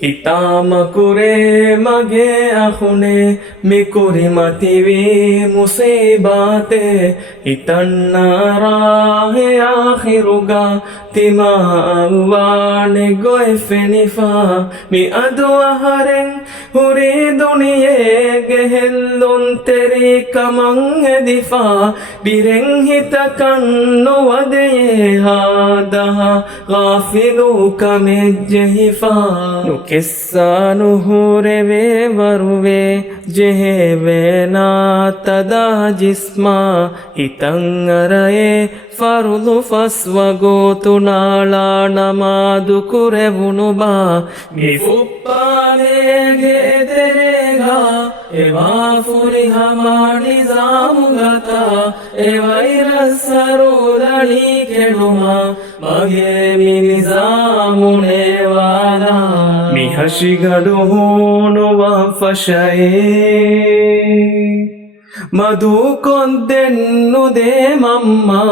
හිතාමකුරේ මගේ අහුනේ මිකුරි මතිවී මුසීබාතේ හිතන්නාරාහේ ආඛිරුගා තිමාවානේ ගොයි ෆෙනිෆා මි අදුවහරෙන් හුරි දුනියේ ගෙහෙල්ලුන් තෙරි කමං එදිෆා බිරෙන් හිතකන් නොවදයේ හාදහ ගාෆිලු කමෙජ්ජෙහිෆා ನುಕಿಸ್ಸಾನು ಹೂರೆವೆ ವರುವೆ ಜೆಹೆವೇನಾ ತದಾ ಜಿಸ್ಮಾ ಹಿತಂಗರಯೆ ಫರುಲು ಫಸ್ವಗೋತು ನಾಳ ನಮಾದು ಕುರೆವುನು ಬಾ ಮಿಫುಪ್ಪಾನೆಗೆ ತೆರೆಗಾ ಎವಾ ಫುರಿ ಹಮಾಣಿ ಜಾಮುಗತ ಎವೈರಸ್ಸರುದಳಿ ಕೆಡುಮಾ ಮಗೆ ಮಿನಿಜಾಮುನೇವಾನಾ මිහෂිගඩු හෝනුවා ෆෂයේ මදු කොන්දෙන්නුදේ මම්මා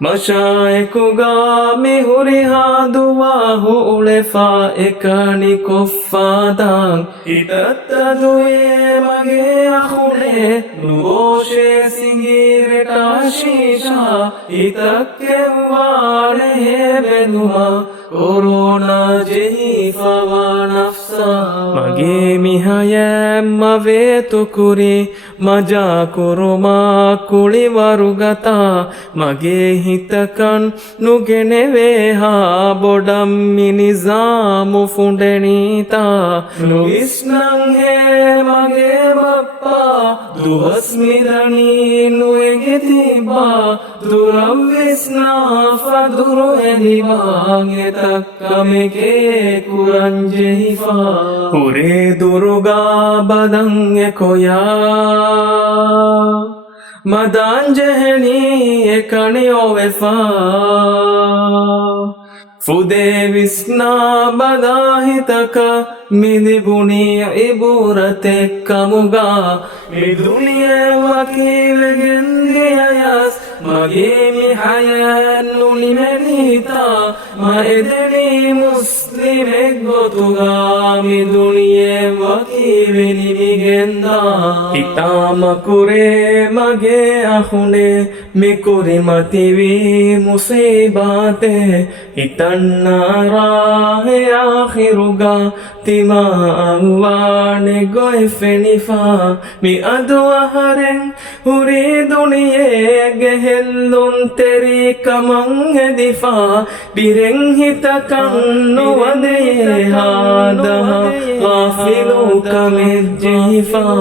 මශායකුගා මිහුරිහාදුවාහු උලෙෆා එකනි කොෆ්ෆාදාන් ඉතත්තදුයේ මගේ අහුනේ නුෝෂේ සිංගීරට ආශීෂා ඉතක්කෙව්වානේ බෙදුමා කොරෝනා ජෙහිෆවා නෆ්සා මගේ මිහයැම්ම වේතුකුරි මජා කුරුමා කුളിවරුගතා මගේ හිතකන් නුගෙනෙවේහා බොඩම් මිනිසාමු ෆුඩෙනීතා නුවිස්නං හේ මගේ බප්පා දුවස් මිදනී නුවෙගෙතිබා දුරව්විස්නා ෆදුරු එදිවාගේ තක්කමගේ කුරංජෙහිෆා හුරේ දුරුගා බදං එකොයා මදංජෙහෙනී එකනි ඔවෙෆා ෆුදේ විස්නා බදාහිතක මිදිබුණී ඉබුරතෙක්කමුගා මිදුනිය වකීලගෙන්දියයස් මගේ මිහයන්නු නිමැනීතා මඑදනි මුස්ලිමෙක් ගොතුගා මිදුනිය වකීවෙනිමිගෙන්දා හිතාමකුරේ මගේ අහුනේ මිකුරි මතිවී මුසීබාතේ හිතන්නාරාහේ ආඛිරුගා තිමාවානේ ගොයි ෆෙනිෆා මි අදුවහරෙන් හුරි දුනියේ ගෙහෙල්ලුන් තෙරි කමං එදිෆා බිරෙන් හිතකන් නොවදයේ හාදහ ගාෆිලු කමෙජ්ජෙහිෆා